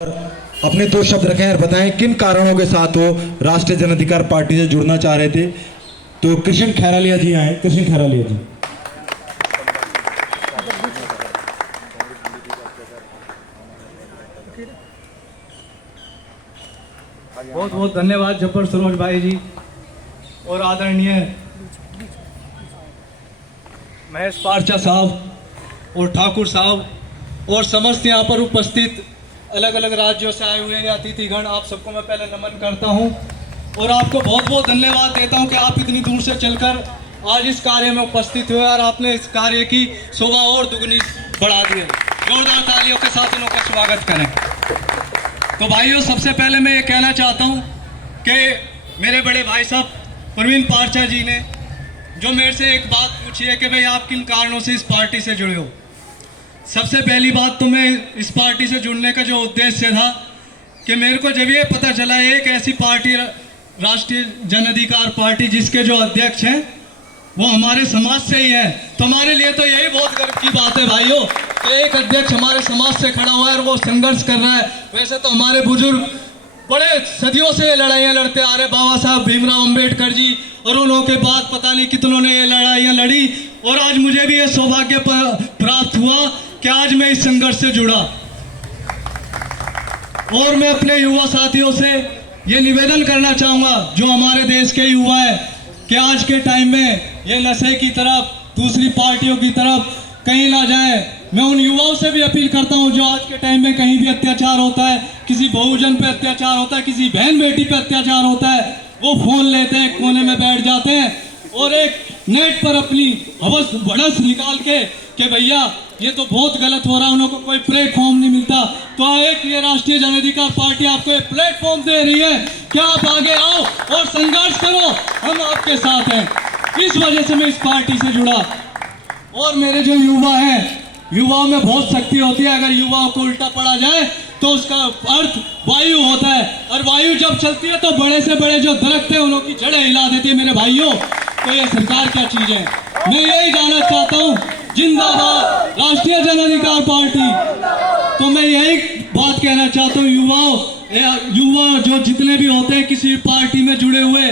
अपने दो शब्द रखें और बताएं किन कारणों के साथ वो राष्ट्रीय जन अधिकार पार्टी से जुड़ना चाह रहे थे। तो कृष्ण खैरालिया जी आए। कृष्ण खैरालिया जी। बहुत बहुत धन्यवाद जब्बर सरोज भाई जी और आदरणीय महेश पारचा साहब और ठाकुर साहब और समस्त यहाँ पर उपस्थित अलग अलग राज्यों से आए हुए अतिथिगण, आप सबको मैं पहले नमन करता हूँ और आपको बहुत बहुत धन्यवाद देता हूँ कि आप इतनी दूर से चलकर आज इस कार्य में उपस्थित हुए और आपने इस कार्य की शोभा और दुगनी बढ़ा दी है। जोरदार तालियों के साथ उनका स्वागत करें। तो भाइयों, सबसे पहले मैं ये कहना चाहता हूँ कि मेरे बड़े भाई साहब प्रवीण पारचा जी ने जो मेरे से एक बात पूछी है कि भाई आप किन कारणों से इस पार्टी से जुड़े हो। सबसे पहली बात तो मैं इस पार्टी से जुड़ने का जो उद्देश्य था कि मेरे को जब ये पता चला एक ऐसी पार्टी राष्ट्रीय जन अधिकार पार्टी जिसके जो अध्यक्ष हैं वो हमारे समाज से ही है, तो हमारे लिए तो यही बहुत गर्व की बात है भाइयों कि एक अध्यक्ष हमारे समाज से खड़ा हुआ है और वो संघर्ष कर रहा है। वैसे तो हमारे बुजुर्ग बड़े सदियों से ये लड़ाइयाँ लड़ते आ रहे, बाबा साहब भीमराव अंबेडकर जी और उन्हों के बाद पता नहीं कितनों ने ये लड़ाइयाँ लड़ी और आज मुझे भी ये सौभाग्य प्राप्त हुआ कि आज मैं इस संघर्ष से जुड़ा। और मैं अपने युवा साथियों से ये निवेदन करना चाहूँगा जो हमारे देश के युवा है कि आज के टाइम में ये नशे की तरफ दूसरी पार्टियों की तरफ कहीं ना जाए। मैं उन युवाओं से भी अपील करता हूं जो आज के टाइम में कहीं भी अत्याचार होता है, किसी बहुजन पे अत्याचार होता है, किसी बहन बेटी पे अत्याचार होता है, वो फोन लेते हैं, कोने में बैठ जाते हैं और एक नेट पर अपनी हवस भड़स निकाल के कि भैया ये तो बहुत गलत हो रहा है, उनको कोई प्लेटफॉर्म नहीं मिलता। तो एक ये राष्ट्रीय जन अधिकार पार्टी आपको एक प्लेटफॉर्म दे रही है कि आप आगे आओ और संघर्ष करो, हम आपके साथ हैं। इस वजह से मैं इस पार्टी से जुड़ा। और मेरे जो युवा हैं, युवाओं में बहुत शक्ति होती है। अगर युवाओं को उल्टा पड़ा जाए तो उसका अर्थ वायु होता है और वायु जब चलती है तो बड़े से बड़े जो दरख्त है उनकी जड़ें हिला देती है मेरे भाइयों। तो ये सरकार क्या चीज है, मैं यही जानना चाहता हूँ। जिंदाबाद राष्ट्रीय जन अधिकार पार्टी। तो मैं यही बात कहना चाहता हूँ युवा जो जितने भी होते हैं किसी पार्टी में जुड़े हुए,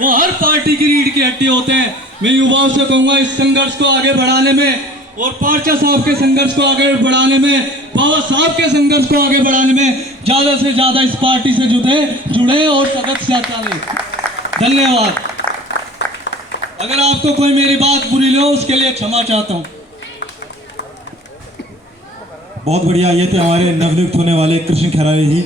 वो हर पार्टी की रीढ़ की हड्डी होते हैं। मैं युवाओं से कहूँगा इस संघर्ष को आगे बढ़ाने में और पारचा साहब के संघर्ष को आगे बढ़ाने में, बाबा साहब के संघर्ष को आगे बढ़ाने में ज्यादा से ज्यादा इस पार्टी से जुड़े और सदस्यता लें। धन्यवाद। अगर आपको कोई मेरी बात बुरी लगे उसके लिए क्षमा चाहता हूँ। बहुत बढ़िया। ये थे हमारे नवनियुक्त होने वाले कृष्ण खैरालिया जी।